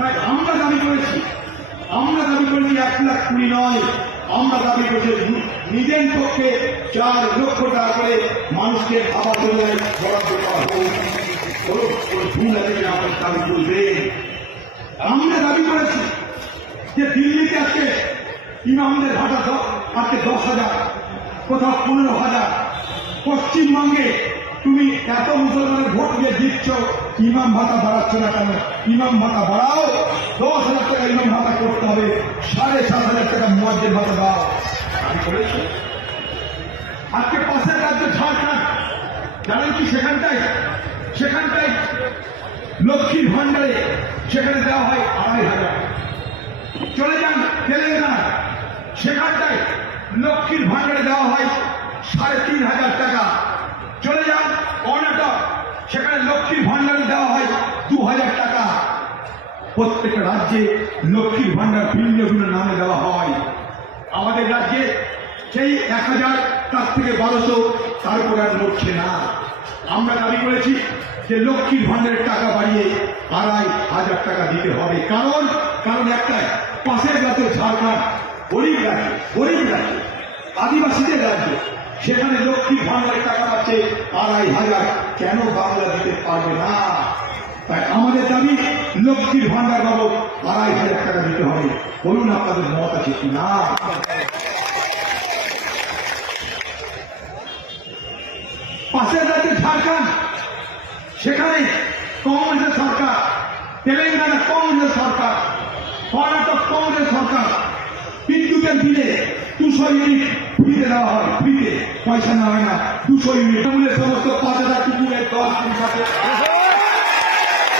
তাই আমরা দাবি করেছি। আমরা দাবি করেছি এক লাখ কুড়ি নয়। আমরা দাবি করেছি নিজের পক্ষে চার লক্ষ টাকা করে মানুষকে খাবার জন্য আমাদের দাবি করবেন আমরা দাবি করেছি যে দিল্লিতে আজকে ইমামদের দ- আজকে দশ হাজার, কোথাও পনেরো হাজার। পশ্চিমবঙ্গে তুমি এত মুসলমানের ভোট দিয়ে দিচ্ছ ইমাম ভাতা বাড়াচ্ছে না কেন? ইমাম ভাতা বাড়াও। দশ হাজার টাকা ইমাম ভাতা করতে হবে। সাড়ে সাত হাজার টাকা মজ্জের ভাতা দাও। আজকে পাশের রাজ্য ঝাড়খণ্ড। জানেন কি সেখানটায়? সেখানটায় লক্ষ্মীর ভান্ডারে সেখানে দেওয়া হয় আড়াই হাজার। চলে যান তেলেঙ্গানা। সেখানটায় লক্ষ্মীর ভান্ডারে দেওয়া হয় সাড়ে তিন হাজার টাকা চলে যান কর্ণাটক সেখানে লক্ষ্মীর ভান্ডারে দেওয়া হয় দু হাজার টাকা প্রত্যেকটা রাজ্যে লক্ষ্মীর ভাণ্ডার ভিন্ন ভিন্ন নামে দেওয়া হয়। আমাদের রাজ্যে সেই এক হাজার, তার থেকে বারোশো, তারপর আর লড়ছে না। আমরা দাবি করেছি যে লক্ষ্মীর ভান্ডারের টাকা বাড়িয়ে আড়াই হাজার টাকা দিতে হবে। কারণ কারণ একটাই, পাশের রাজ্য ঝাড়খণ্ড গরিব রাজ্য গরিব রাজ্য, আদিবাসীদের রাজ্য, সেখানে লক্ষ্মীর ভাণ্ডারের টাকা পাচ্ছে আড়াই হাজার। কেন বাংলা দিতে পারবে না? তাই আমাদের দাবি, লক্ষ্মীর ভান্ডার বাবদ আড়াই হাজার টাকা দিতে হবে। বলুন আপনাদের মত আছে কি না? পাশের রাজ্যে ঝাড়খণ্ড, সেখানে কংগ্রেসের সরকার, তেলেঙ্গানা কংগ্রেস সরকার, কর্ণাটক কংগ্রেস সরকার, বিদ্যুতের বিলে দুশো ইউনিট ফ্রিতে দেওয়া হয়, ফ্রিতে। পয়সা নেওয়া হয় না, দুশো ইউনিট। সমস্ত পাঁচ হাজার কুকুরের দশ দিন থাকে তারা এখানে ভোট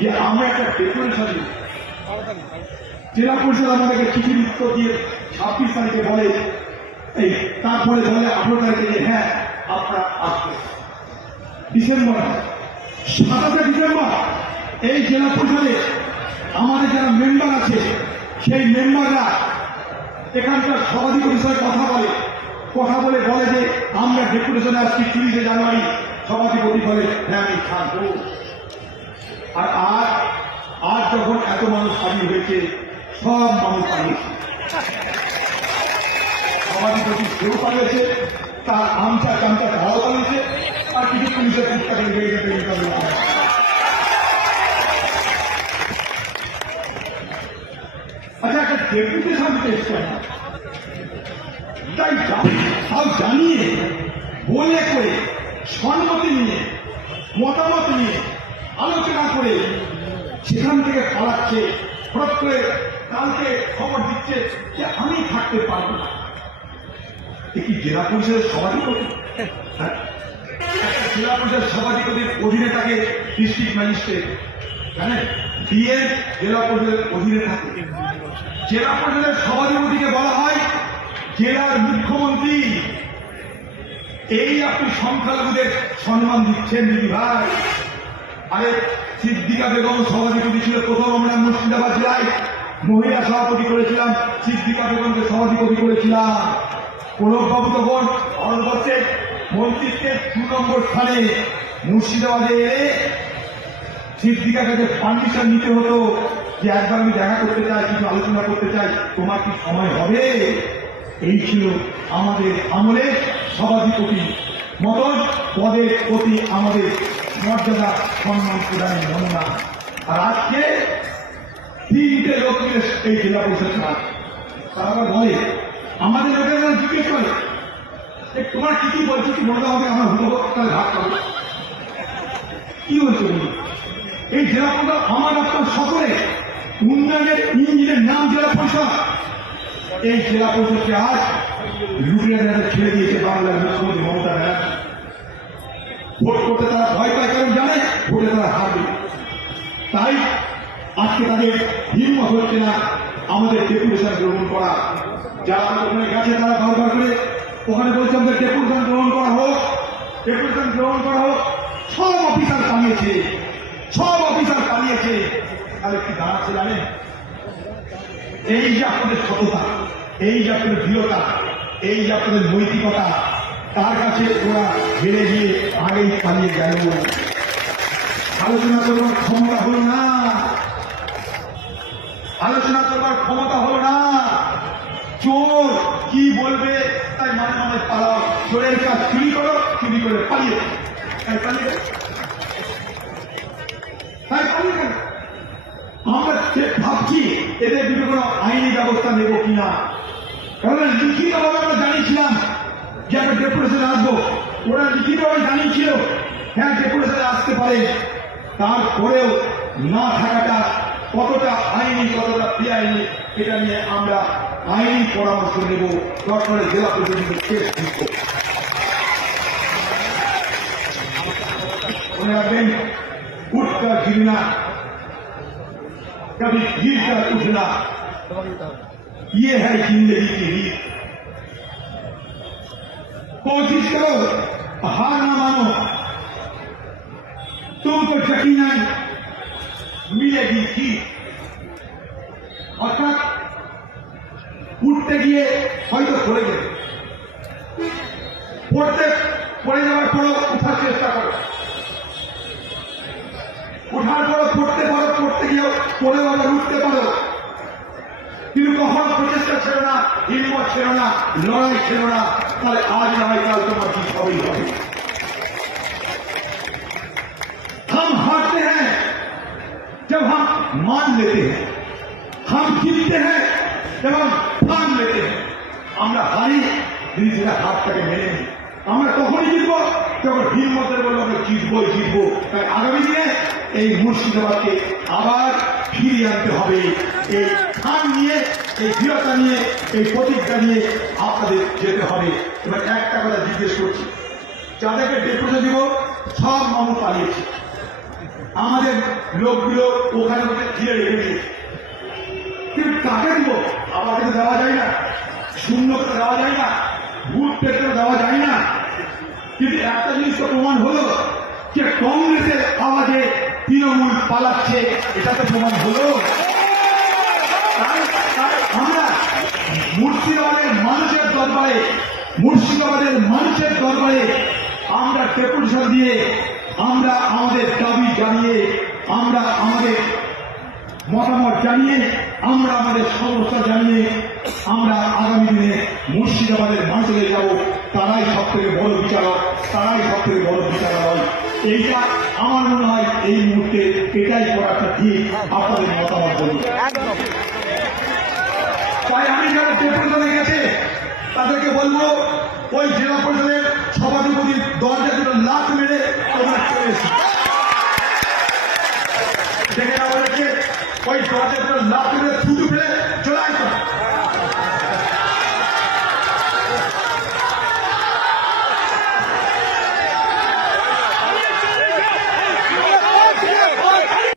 যে আমরা একটা দিই জেলা পরিষদ আমাদেরকে চিঠির উত্তর দিয়ে ছাব্বিশ তারিখে বলে, এই, তারপরে বলে আঠারো তারিখে যে হ্যাঁ আপনারা আসবেন। ডিসেম্বর, সাতাশে ডিসেম্বর, এই জেলা পরিষদে আমাদের যারা মেম্বার আছে, সেই মেম্বাররা এখানকার সভাধিপতির সঙ্গে কথা বলে কথা বলে বলে যে, আমরা ডেপুটেশনে আসছি তিরিশে জানুয়ারি, সভাধিপতি বলে হ্যাঁ আমি থাকব। আর আজ আজ যখন এত মানুষ হাজির হয়েছে, সব মানুষ পালিয়েছে সভাধিপতি সেও পালিয়েছে, তার আমচা চামচা তারাও পালিয়েছে, আর কিছু পুলিশের গেছে আচ্ছা একটা ডেপুটেশন পেশ তাই সব জানিয়ে, বলে করে সম্মতি নিয়ে, মতামত নিয়ে আলোচনা করে সেখান থেকে পালাচ্ছে, হঠাৎ করে কালকে খবর দিচ্ছে যে আমি থাকতে পারব না। এ কি জেলা পরিষদের সভাধিপতি? হ্যাঁ? জেলা পরিষদ সভাধিপতির অধীনে থাকে ডিস্ট্রিক্ট ম্যাজিস্ট্রেট, জানেন? ডিএম জেলা পরিষদের অধীনে থাকে জেলা পরিষদের সভাধিপতিকে বলা হয় জেলার মুখ্যমন্ত্রী। এই আপনি সংখ্যালঘুদের সম্মান দিচ্ছেন, দিদি ভাই। আরে সিদ্দিকা বেগম সভাধিপতি ছিল, প্রথম আমরা মুর্শিদাবাদ জেলায় মহিলা সভাপতি করেছিলাম, সিদ্দিকা বেগমকে সভাধিপতি করেছিলাম। প্রণববাবু তখন ভারতবর্ষে মন্ত্রিত্বের দু নম্বর স্থানে মুর্শিদাবাদে এলে সিদ্দিকাকে যে পারমিশন নিতে হতো যে একবার আমি দেখা করতে চাই, কিছু আলোচনা করতে চাই, তোমার কি সময় হবে? এই ছিল আমাদের আমলের সভাধিপতি মতন পদের প্রতি আমাদের মর্যাদা, সম্মান প্রদানের নমুনা। আর আজকে তিনটে লোক মিলে এই জেলা পরিষদ। তারা বলে, আমাদের লোকেরা জিজ্ঞেস করে, যে তোমার কি কি বলছো, কি মনে হবে, আমার হলো তাহলে ভাগ পাবো কি হয়েছে এই জেলা পরিষদ, আমার আপনার সকলে উন্নয়নের ইঞ্জিনের নাম জেলা পরিষদ। এই জেলা পরিষদকে আজ লুটিয়ে ছেড়ে দিয়েছে বাংলার মুখ্যমন্ত্রী মমতা ব্যানার্জি। ভোট করতে তারা ভয় পায়, কারণ জানে ভোটে তারা হারবে। তাই আজকে তাদের হিম্মত হচ্ছে না আমাদের ডেপুটেশন গ্রহণ করা। যারা ওখানে গেছে, তারা বারবার করে ওখানে বলছে, আমাদের ডেপুটেশন গ্রহণ করা হোক ডেপুটেশন গ্রহণ করা হোক। সব অফিসার পালিয়েছে, সব অফিসার পালিয়েছে। তাহলে কি দাঁড়াচ্ছে জানেন? এই যে আপনাদের সততা, এই যে আপনাদের দৃঢ়তা, এই যে আপনাদের নৈতিকতা তার কাছে ওরা হেরে গিয়ে আগেই পালিয়ে গেল আলোচনা করবার ক্ষমতা হলো না। আলোচনা করবার ক্ষমতা হলো না। চোর কি বলবে তাই মানে মানে পালাও। চোরের কাজ চুরি করো, চুরি করে পালিয়ে। তাই পালিয়ে তাই পালিয়ে আমরা ভাবছি এদের কোনো আইনি ব্যবস্থা নেব কিনা। কারণ লিখিতভাবে আমরা ডেপুটেশনে আসবো ওরা লিখিতভাবে জানিয়েছিল হ্যাঁ ডেপুটেশনে আসতে পারে তারপরেও না থাকাটা কতটা আইনি কতটা বেআইনি এটা নিয়ে আমরা আইনি পরামর্শ নেব দরকারে জেলা প্রতিনিধি কেস দিত মনে রাখবেন উঠকা ঘিরনা कभी गिर कर उठना ये है जिंदगी की रीत कोशिश करो हार ना मानो तुमको यकीनन मिलेगी जीत অর্থাৎ উঠতে গিয়ে হয়তো পড়ে গেলে পড়তে পড়ে যাওয়ার পরও উঠার চেষ্টা করো ওঠার পরও পড়তে পারো পড়তে গিয়েও পড়ে আবার উঠতে পারো কিন্তু কখন প্রচেষ্টা ছিল না হিম্মত ছিল না লড়াই ছিল না তাহলে আজ না হয় কাল তোমার কি সবই হবে हम हारते हैं जब हम मान लेते हैं हम जीतते हैं जब हम ठान लेते हैं আমরা হারি ধীরে ধীরে হাতটাকে মেনে নিই আমরা কখনই জিতবো যখন হিম্মতের বলবো আমরা জিতবো জিতবো তাই আগামী দিনে এই মুর্শিদাবাদকে আবার ফিরিয়ে আনতে হবে এই ঠান নিয়ে, এই দৃঢ়তা নিয়ে, এই প্রতিজ্ঞা নিয়ে আপনাদের যেতে হবে। এবার একটা কথা জিজ্ঞেস করছি। যাদেরকে ডেপুটে দিব, সব মামু পালিয়েছে। আমাদের লোকগুলো ওখানে ওখানে ঘিরে রেখে দিয়েছে। কিন্তু কাকে দিব? তো দেওয়া যায় না। শূন্য দেওয়া যায় না। ভূত পেতে দেওয়া যায় না। কিন্তু একটা জিনিস তো প্রমাণ হলো, যে কংগ্রেসের আওয়াজে তৃণমূল পালাচ্ছে, এটা তো প্রমাণ হলো। আমরা মুর্শিদাবাদের মানুষের দরবারে, মুর্শিদাবাদের মানুষের দরবারে আমরা ডেপুটেশন দিয়ে আমরা আমাদের দাবি জানিয়ে, আমরা আমাদের মতামত জানিয়ে, আমরা আমাদের সমস্যা জানিয়ে আমরা আগামী দিনে মুর্শিদাবাদের মানুষের যাব। তারাই সব থেকে বড় বিচারক, তারাই সব থেকে বড় বিচারালয়। এইটা আমার মনে হয় এই মুহূর্তে এটাই করাটা ঠিক। আপনাদের মতামত বলুন। তাই আমি যারা ডেপুটেশনে গেছে, তাদেরকে বলব, ওই জেলা পরিষদের সভাধিপতির দরজা দুটো লাখ মেরে তোমরা চলে আমাদেরকে ওই দরজা দুটো লাখ মেরে থুতু ফেলে চলে